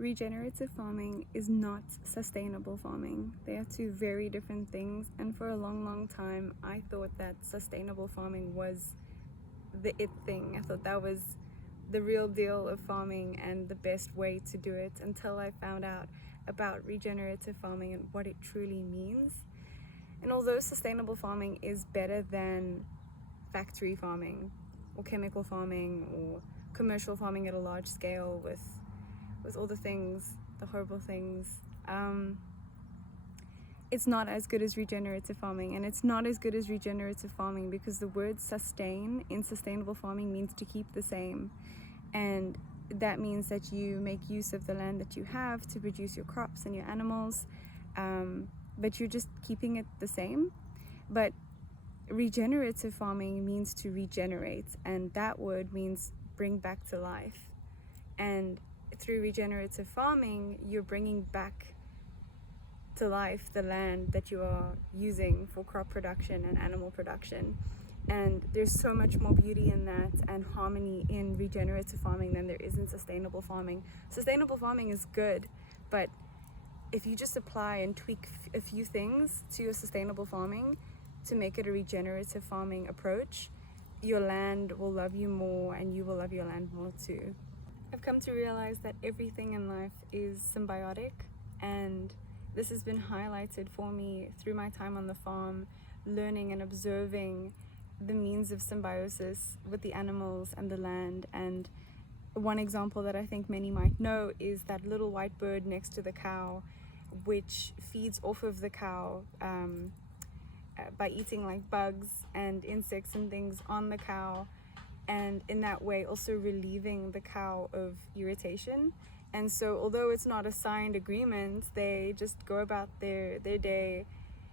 Regenerative farming is not sustainable farming. They are two very different things, and for a long time I thought that sustainable farming was the it thing. I thought that was the real deal of farming and the best way to do it, until I found out about regenerative farming and what it truly means. And although sustainable farming is better than factory farming or chemical farming or commercial farming at a large scale with all the things, the horrible things, it's not as good as regenerative farming. And it's not as good as regenerative farming because the word sustain in sustainable farming means to keep the same, and that means that you make use of the land that you have to produce your crops and your animals, but you're just keeping it the same. But regenerative farming means to regenerate, and that word means bring back to life. And through regenerative farming, you're bringing back to life the land that you are using for crop production and animal production. And there's so much more beauty in that and harmony in regenerative farming than there is in sustainable farming. Sustainable farming is good, but if you just apply and tweak a few things to your sustainable farming to make it a regenerative farming approach, your land will love you more and you will love your land more too. I've come to realize that everything in life is symbiotic, and this has been highlighted for me through my time on the farm, learning and observing the means of symbiosis with the animals and the land. And one example that I think many might know is that little white bird next to the cow, which feeds off of the cow by eating like bugs and insects and things on the cow, and in that way also relieving the cow of irritation. And so although it's not a signed agreement, they just go about their day.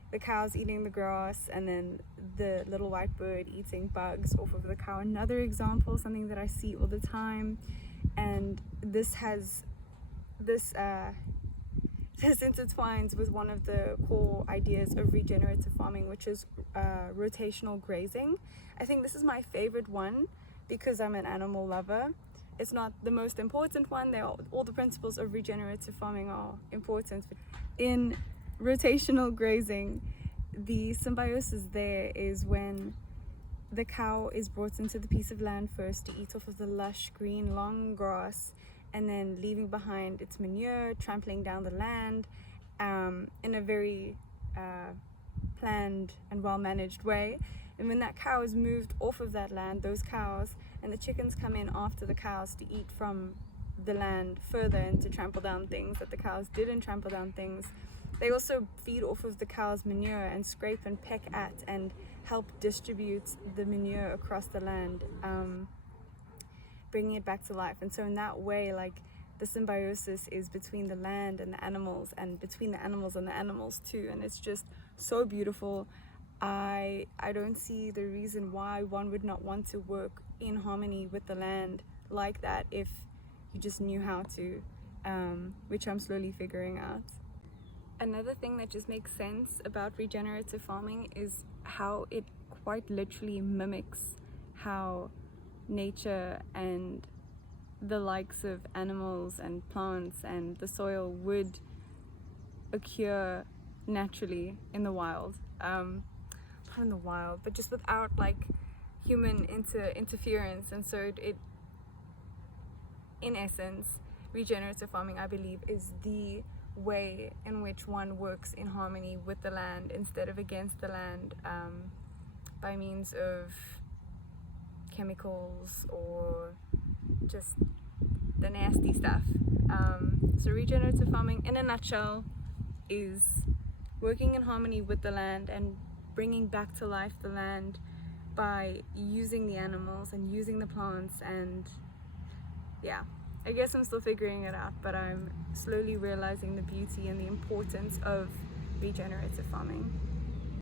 The cow's eating the grass and then the little white bird eating bugs off of the cow. Another example, something that I see all the time, and this intertwines with one of the core ideas of regenerative farming, which is rotational grazing. I think this is my favorite one because I'm an animal lover. It's not the most important one. All the principles of regenerative farming are important. In rotational grazing, the symbiosis there is when the cow is brought into the piece of land first to eat off of the lush green long grass, and then leaving behind its manure, trampling down the land in a very planned and well-managed way. And when that cow is moved off of that land, those cows and the chickens come in after the cows to eat from the land further and to trample down things that the cows didn't trample down things. They also feed off of the cow's manure and scrape and peck at and help distribute the manure across the land, bringing it back to life. And so in that way, like, the symbiosis is between the land and the animals, and between the animals and the animals too, and it's just so beautiful. I don't see the reason why one would not want to work in harmony with the land like that if you just knew how to, which I'm slowly figuring out. Another thing that just makes sense about regenerative farming is how it quite literally mimics how nature and the likes of animals and plants and the soil would occur naturally in the wild. Not in the wild, but just without like human interference. And so it in essence, regenerative farming, I believe, is the way in which one works in harmony with the land instead of against the land, by means of chemicals or just the nasty stuff. So regenerative farming in a nutshell is working in harmony with the land and bringing back to life the land by using the animals and using the plants. And yeah, I guess I'm still figuring it out, but I'm slowly realizing the beauty and the importance of regenerative farming.